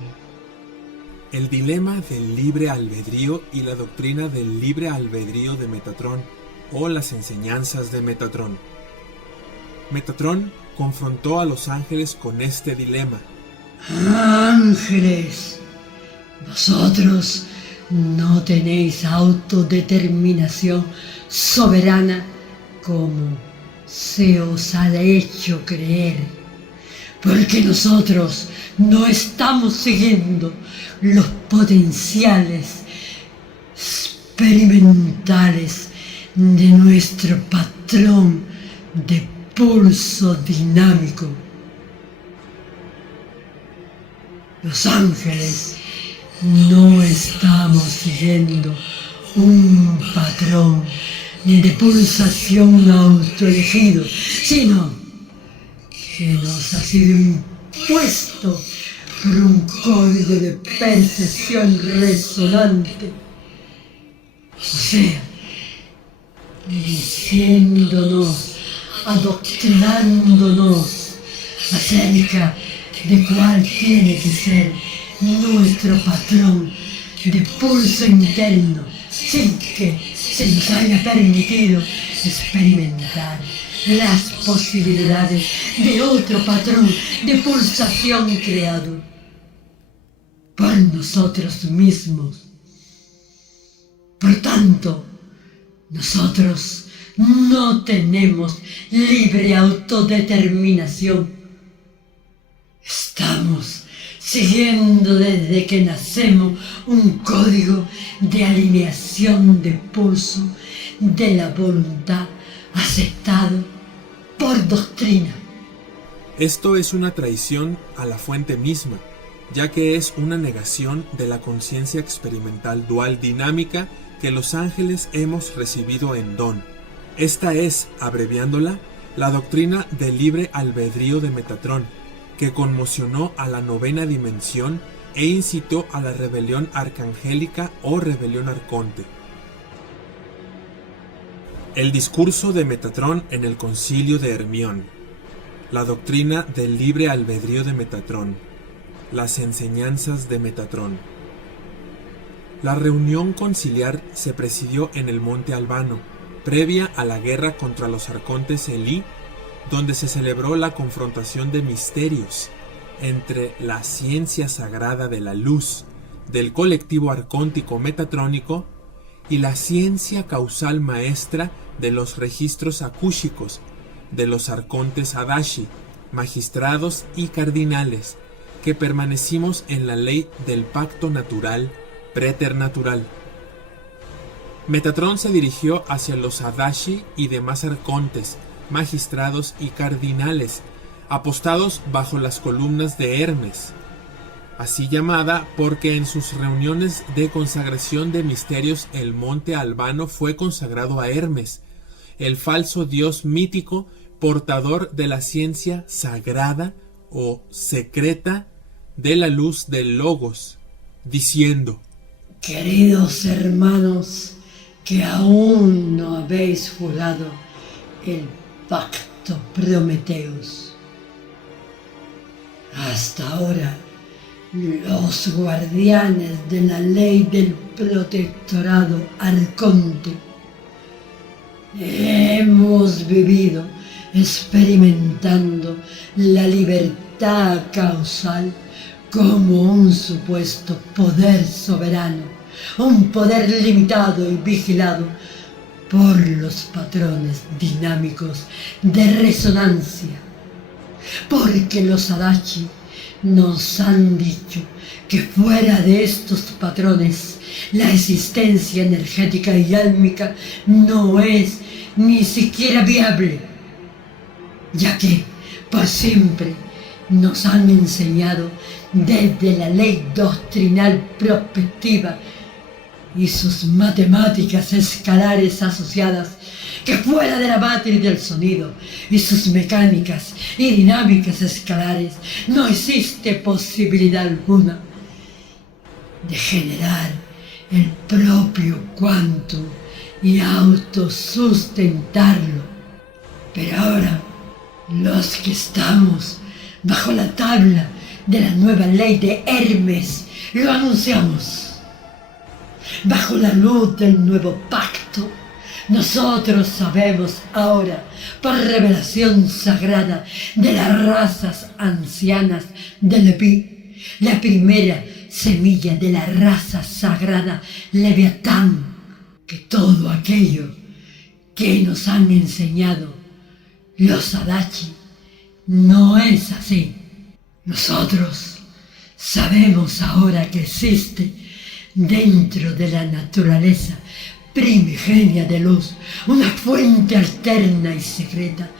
El dilema del libre albedrío y la doctrina del libre albedrío de Metatrón, o las enseñanzas de Metatrón. Metatrón confrontó a los ángeles con este dilema. Ángeles, vosotros no tenéis autodeterminación soberana como se os ha hecho creer, porque nosotros no estamos siguiendo los potenciales experimentales de nuestro patrón de pulso dinámico. Los ángeles no estamos siguiendo un patrón de pulsación autoelegido, sino que nos ha sido impuesto por un código de percepción resonante. O sea, diciéndonos, adoctrinándonos acerca de cuál tiene que ser nuestro patrón de pulso interno, sin que se nos haya permitido experimentar las posibilidades de otro patrón de pulsación creado por nosotros mismos. Por tanto, nosotros no tenemos libre autodeterminación. Estamos siguiendo desde que nacemos un código de alineación de pulso de la voluntad aceptado por doctrina. Esto es una traición a la fuente misma, ya que es una negación de la conciencia experimental dual dinámica que los ángeles hemos recibido en don. Esta es, abreviándola, la doctrina del libre albedrío de Metatrón, que conmocionó a la novena dimensión e incitó a la rebelión arcangélica o rebelión arconte. El discurso de Metatrón en el concilio de Hermión. La doctrina del libre albedrío de Metatrón. Las enseñanzas de Metatrón. La reunión conciliar se presidió en el monte Albano, previa a la guerra contra los arcontes Elí, donde se celebró la confrontación de misterios entre la ciencia sagrada de la luz del colectivo arcóntico metatrónico y la ciencia causal maestra de los registros akúshicos de los arcontes Adashi, magistrados y cardinales, que permanecimos en la ley del pacto natural preternatural. Metatrón se dirigió hacia los Adashi y demás arcontes, magistrados y cardinales, apostados bajo las columnas de Hermes, así llamada porque en sus reuniones de consagración de misterios el monte Albano fue consagrado a Hermes, el falso dios mítico portador de la ciencia sagrada o secreta de la luz del Logos, diciendo: queridos hermanos, que aún no habéis jurado el pacto Prometeus. Hasta ahora, los guardianes de la ley del protectorado arconte hemos vivido experimentando la libertad causal como un supuesto poder soberano, un poder limitado y vigilado por los patrones dinámicos de resonancia, porque los Adachi nos han dicho que fuera de estos patrones la existencia energética y álmica no es ni siquiera viable, ya que por siempre nos han enseñado desde la ley doctrinal prospectiva y sus matemáticas escalares asociadas que fuera de la matriz del sonido y sus mecánicas y dinámicas escalares no existe posibilidad alguna de generar el propio quantum y autosustentarlo. Pero ahora, los que estamos bajo la tabla de la nueva ley de Hermes, lo anunciamos. Bajo la luz del nuevo pacto, nosotros sabemos ahora, por revelación sagrada de las razas ancianas de Leví, la primera semilla de la raza sagrada Leviatán, que todo aquello que nos han enseñado Los Adachi no es así. Nosotros sabemos ahora que existe dentro de la naturaleza primigenia de luz una fuente alterna y secreta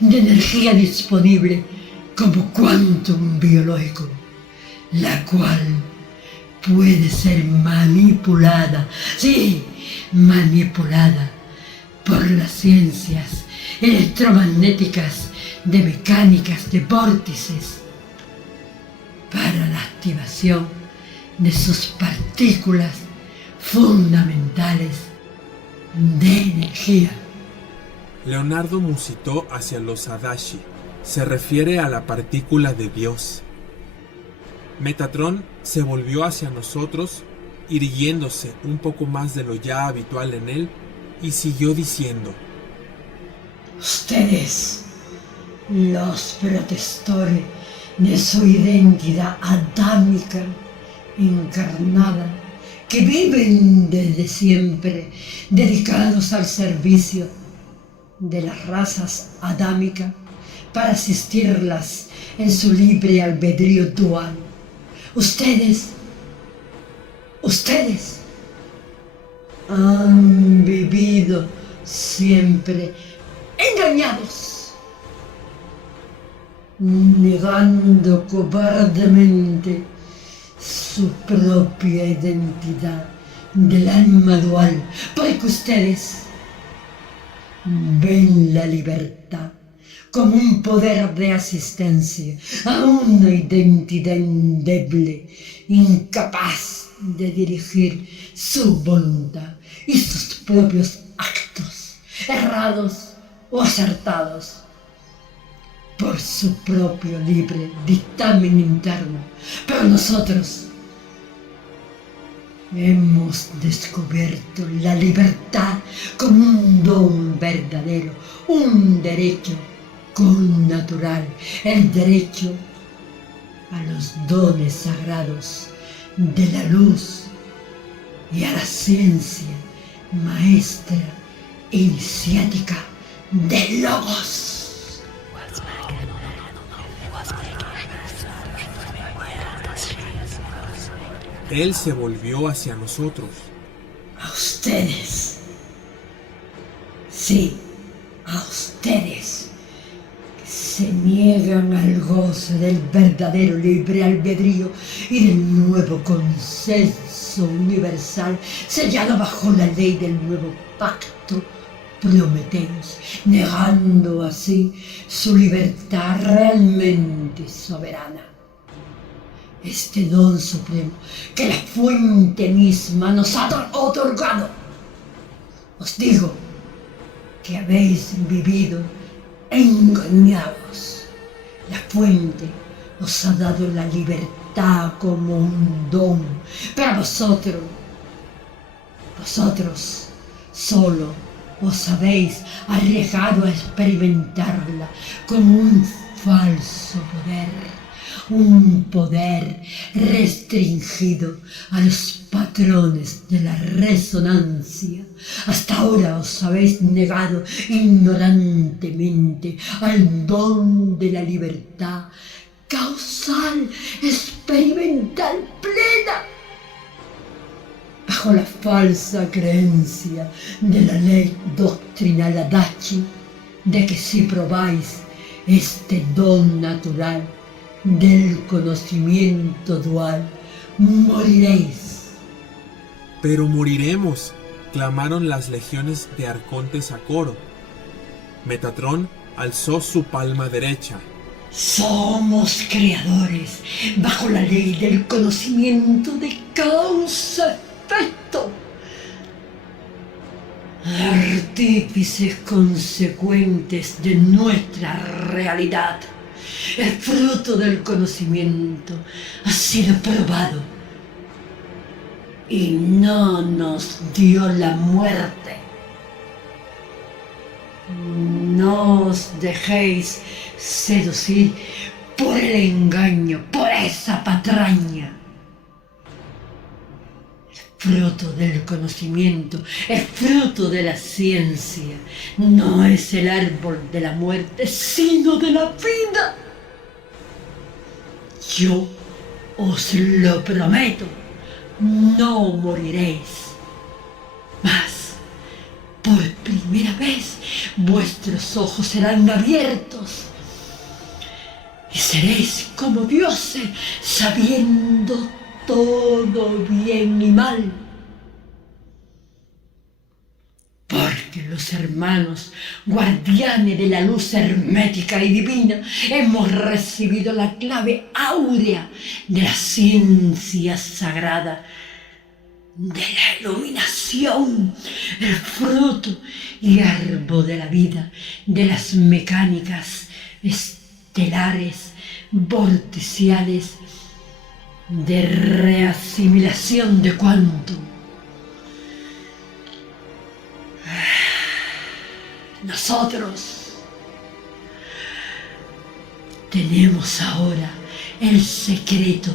de energía disponible como quantum biológico, la cual puede ser manipulada, sí, manipulada por las ciencias electromagnéticas de mecánicas de vórtices para la activación de sus partículas fundamentales de energía. Leonardo musitó hacia los Adachi. Se refiere a la partícula de Dios. Metatron se volvió hacia nosotros, irguiéndose un poco más de lo ya habitual en él, y siguió diciendo: Ustedes, los protectores de su identidad adámica encarnada, que viven desde siempre dedicados al servicio de las razas adámicas para asistirlas en su libre albedrío dual. Ustedes han vivido siempre engañados, negando cobardemente su propia identidad del alma dual, porque ustedes ven la libertad como un poder de asistencia a una identidad endeble, incapaz de dirigir su voluntad y sus propios actos, errados o acertados, por su propio libre dictamen interno. Pero nosotros hemos descubierto la libertad como un don verdadero, un derecho connatural, el derecho a los dones sagrados de la luz y a la ciencia maestra iniciática del Logos. Él se volvió hacia nosotros. A ustedes. Sí, a ustedes. Que se niegan al goce del verdadero libre albedrío y del nuevo consenso universal sellado bajo la ley del nuevo pacto Prometeus, negando así su libertad realmente soberana. Este don supremo que la fuente misma nos ha otorgado. Os digo que habéis vivido engañados. La fuente os ha dado la libertad como un don, pero vosotros solo os habéis arriesgado a experimentarla como un falso poder. Un poder restringido a los patrones de la resonancia. Hasta ahora os habéis negado ignorantemente al don de la libertad causal, experimental, plena, bajo la falsa creencia de la ley doctrinal Adachi de que si probáis este don natural del conocimiento dual, moriréis. Pero moriremos, clamaron las legiones de arcontes a coro. Metatron alzó su palma derecha. Somos creadores bajo la ley del conocimiento de causa-efecto. Artífices consecuentes de nuestra realidad. El fruto del conocimiento ha sido probado y no nos dio la muerte. No os dejéis seducir por el engaño, por esa patraña. El fruto del conocimiento, es fruto de la ciencia. No es el árbol de la muerte, sino de la vida. Yo os lo prometo, no moriréis. Mas, por primera vez, vuestros ojos serán abiertos y seréis como dioses, sabiendo todo bien y mal. Porque los hermanos, guardianes de la luz hermética y divina, hemos recibido la clave áurea de la ciencia sagrada, de la iluminación, el fruto y árbol de la vida, de las mecánicas estelares, vorticiales, de reasimilación de quantum. Nosotros tenemos ahora el secreto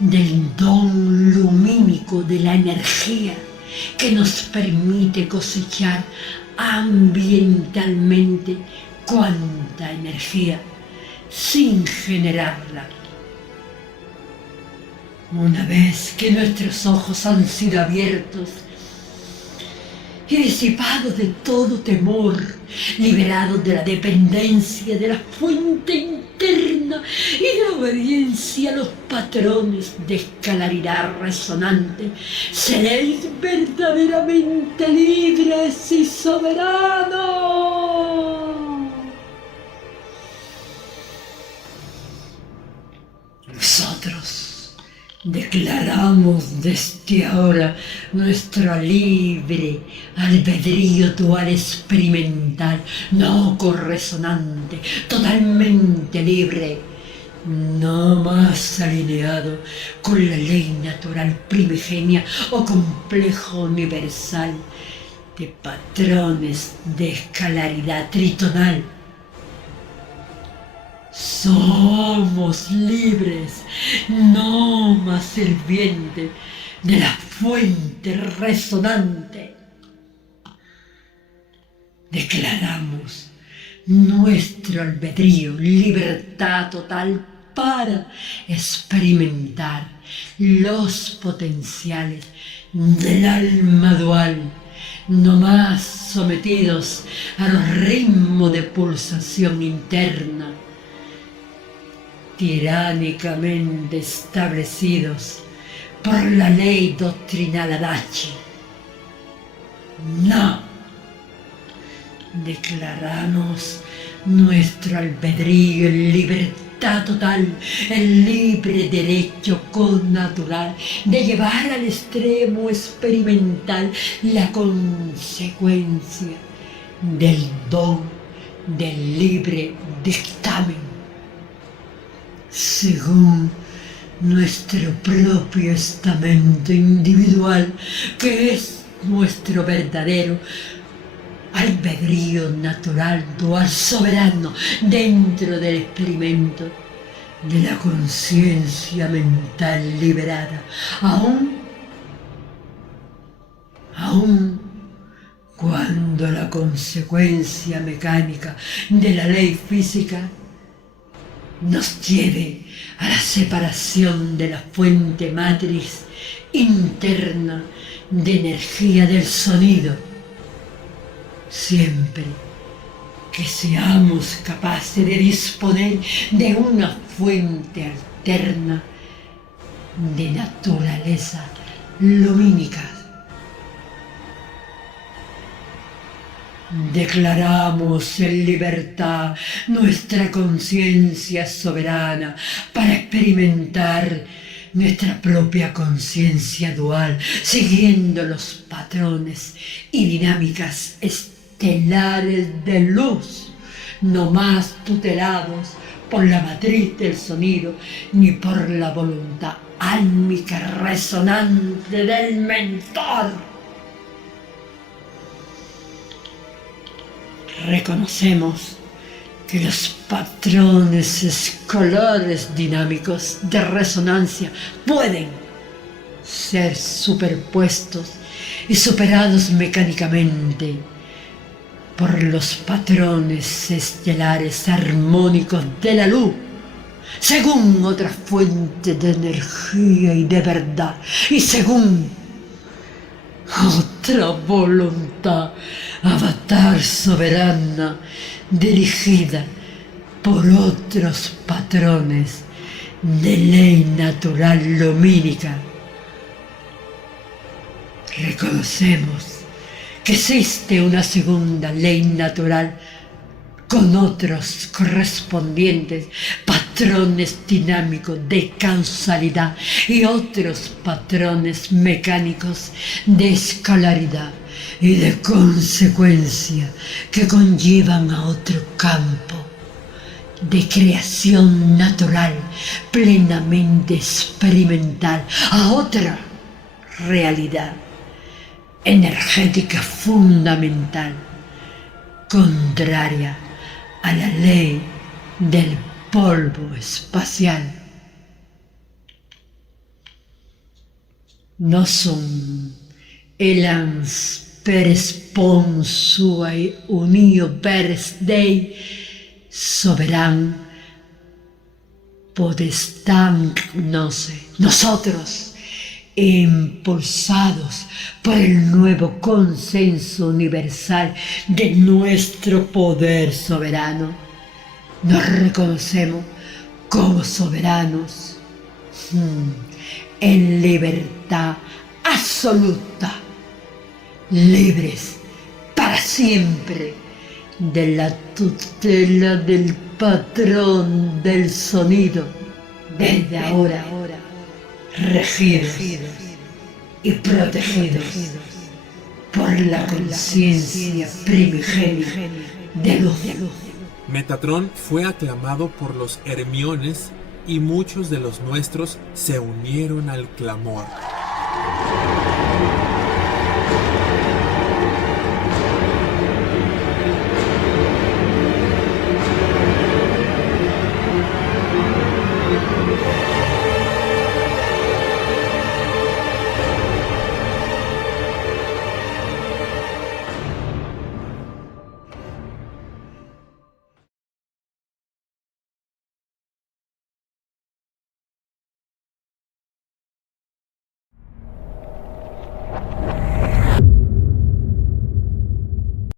del don lumínico de la energía que nos permite cosechar ambientalmente cuanta energía sin generarla. Una vez que nuestros ojos han sido abiertos y disipados de todo temor, liberados de la dependencia de la fuente interna y de la obediencia a los patrones de escalaridad resonante, seréis verdaderamente libres y soberanos. Nosotros declaramos desde ahora nuestro libre albedrío dual experimental, no corresonante, totalmente libre, no más alineado con la ley natural primigenia o complejo universal de patrones de escalaridad tritonal. Somos libres, no más sirvientes de la fuente resonante. Declaramos nuestro albedrío, libertad total para experimentar los potenciales del alma dual, no más sometidos a los ritmos de pulsación interna, tiránicamente establecidos por la ley doctrinal Adachi. No, declaramos nuestro albedrío en libertad total, el libre derecho connatural de llevar al extremo experimental la consecuencia del don del libre dictamen, según nuestro propio estamento individual, que es nuestro verdadero albedrío natural, dual, soberano, dentro del experimento de la conciencia mental liberada, aún cuando la consecuencia mecánica de la ley física nos lleve a la separación de la fuente matriz interna de energía del sonido, siempre que seamos capaces de disponer de una fuente alterna de naturaleza lumínica. Declaramos en libertad nuestra conciencia soberana para experimentar nuestra propia conciencia dual, siguiendo los patrones y dinámicas estelares de luz, no más tutelados por la matriz del sonido ni por la voluntad álmica resonante del mentor. Reconocemos que los patrones escolares dinámicos de resonancia pueden ser superpuestos y superados mecánicamente por los patrones estelares armónicos de la luz, según otra fuente de energía y de verdad, y según otra voluntad, avatar soberana, dirigida por otros patrones de ley natural lumínica. Reconocemos que existe una segunda ley natural con otros correspondientes patrones dinámicos de causalidad y otros patrones mecánicos de escalaridad y de consecuencia que conllevan a otro campo de creación natural plenamente experimental, a otra realidad energética fundamental, contraria a la ley del polvo espacial. No son elans per sponsuae unio per Dei soberan podestan nosotros, impulsados por el nuevo consenso universal de nuestro poder soberano, nos reconocemos como soberanos en libertad absoluta, libres para siempre de la tutela del patrón del sonido, desde ahora regidos y protegidos por la conciencia primigenia de luz. Metatrón fue aclamado por los hermiones y muchos de los nuestros se unieron al clamor.